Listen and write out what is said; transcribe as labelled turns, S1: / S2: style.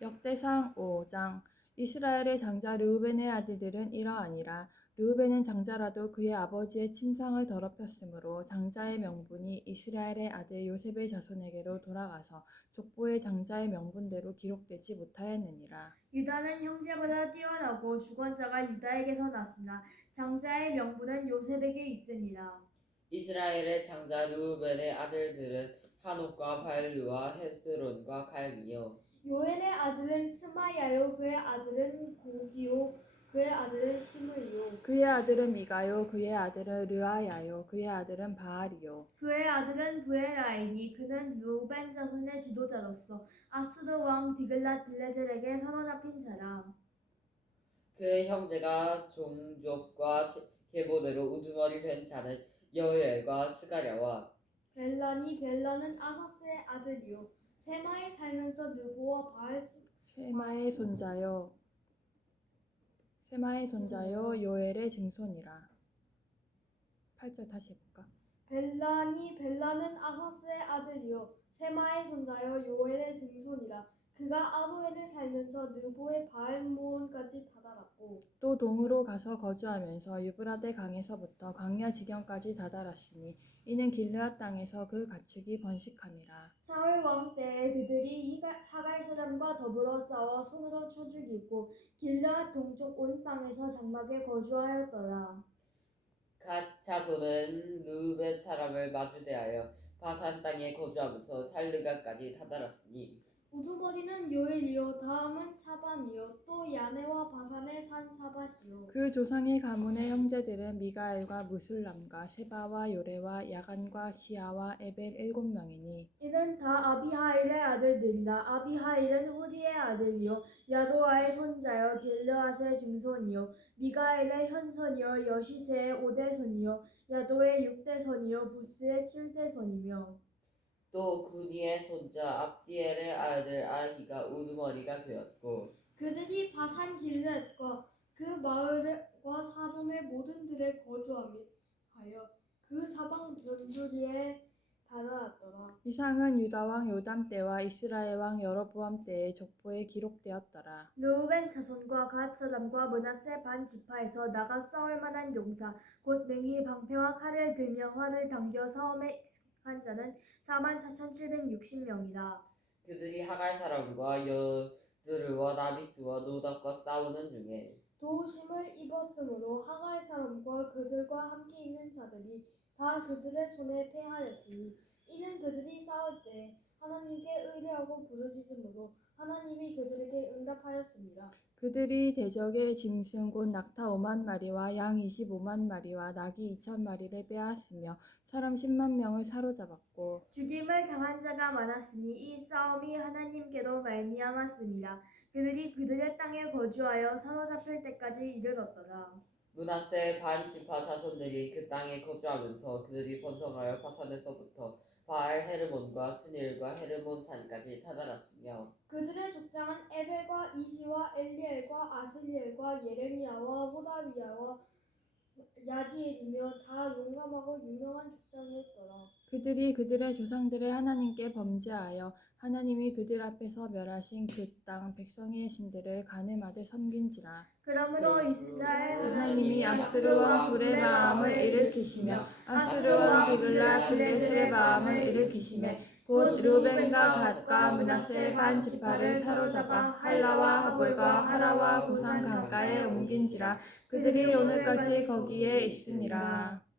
S1: 역대상 5장. 이스라엘의 장자 르우벤의 아들들은 이러하니라. 르우벤은 장자라도 그의 아버지의 침상을 더럽혔으므로 장자의 명분이 이스라엘의 아들 요셉의 자손에게로 돌아가서 족보의 장자의 명분대로 기록되지 못하였느니라.
S2: 유다는 형제보다 뛰어나고 주권자가 유다에게서 났으나 장자의 명분은 요셉에게 있으니라.
S3: 이스라엘의 장자 르우벤의 아들들은 한옥과 발르와 헤스론과 갈미요.
S2: 요엘의 아들은 스마야요 그의 아들은 고기요 그의 아들은 시므이요
S1: 그의 아들은 미가요 그의 아들은 르아야요 그의 아들은 바알이요.
S2: 그의 아들은 부에라이니 그는 르우벤 자손의 지도자로서 아수르 왕 디글랏빌레셀에게 사로잡힌 자라.
S3: 그의 형제가 종족과 계보대로 우두머리 된 자는 여엘과 스가랴와
S2: 벨라는 아사스의 아들이요 세마에 살면서 느보와 바알
S1: 세마의 손자요 요엘의 증손이라. 8절 다시 해볼까?
S2: 벨라는 아사스의 아들이요 세마의 손자요 요엘의 증손이라. 그가 아로엘에 살면서 느보의 바알모온까지 다다랐고
S1: 또 동으로 가서 거주하면서 유브라데 강에서부터 광야 지경까지 다다랐으니 이는 길르앗 땅에서 그 가축이 번식함이라.
S2: 사울 왕 때에 그들이 하갈 사람과 더불어 싸워 손으로 쳐 죽이고 길르앗 동쪽 온 땅에서 장막에 거주하였더라.
S3: 갓 자손은 르우벤 사람을 마주대하여 바산 땅에 거주하면서 살르가까지 다다랐으니
S2: 우두머리는 요엘이요 다음은 사밤이요 또 야네와 바산의 산 사밧이요.
S1: 그 조상의 가문의 형제들은 미가엘과 무술람과 세바와 요레와 야간과 시아와 에벨 7명이니
S2: 이는 다 아비하일의 아들들이라. 아비하일은 후디의 아들이요 야로아의 손자요 길르앗의 증손이요 미가엘의 현손이요 여시세의 5대손이요 야도의 6대손이요 부스의 7대손이며
S3: 또 구니의 손자 압디엘의 아들 아히가 우두머리가 되었고
S2: 그들이 바산 길르앗과 그 마을과 사돈의 모든 들에 거주하며 그 사방 변두리에 다다랐더라.
S1: 이상은 유다 왕 요담 때와 이스라엘 왕 여로보암 때의 족보에 기록되었더라.
S2: 르우벤 자손과 갓 사람과 므낫세 반 지파에서 나가 싸울 만한 용사 곧 능히 방패와 칼을 들며 활을 당겨 싸움에 익숙한 자는 44,760명이라.
S3: 그들이 하갈 사람과 여드르와 나비스와 노답과 싸우는 중에
S2: 도우심을 입었으므로 하갈 사람과 그들과 함께 있는 자들이 다 그들의 손에 패하였으니 이는 그들이 싸울 때 하나님께 의뢰하고 부르짖음으로 하나님이 그들에게 응답하였습니다.
S1: 그들이 대적의 짐승 곧 낙타 5만 마리와 양 25만 마리와 나귀 2천 마리를 빼앗으며 사람 10만 명을 사로잡았고
S2: 죽임을 당한 자가 많았으니 이 싸움이 하나님께로 말미암았습니다. 그들이 그들의 땅에 거주하여 사로잡힐 때까지 이르렀더라.
S3: 므낫세 반 지파 자손들이 그 땅에 거주하면서 그들이 번성하여 바산에서부터 바알 헤르몬과 스닐과 헤르몬 산까지 다다랐으며
S2: 그들의 족장은 에벨과 이시와 엘리엘과 아슬리엘과 예레미야와 호다위야와 야지엘이며 다 용감하고 유명한 족장이었더라.
S1: 그들이 그들의 조상들의 하나님께 범죄하여 하나님이 그들 앞에서 멸하신 그 땅 백성의 신들을 가늠하되 섬긴지라.
S2: 그러므로 이스라엘
S1: 하나님이 아스르 왕 브레마암을 일으키시며 아스르 왕 디글랏빌레셀의 마음을 일으키시며 곧 르우벤과 갓과 므낫세 반 지파를 사로잡아 할라와 하볼과 하라와 고산 강가에 옮긴지라. 그들이 오늘까지 거기에 있으니라.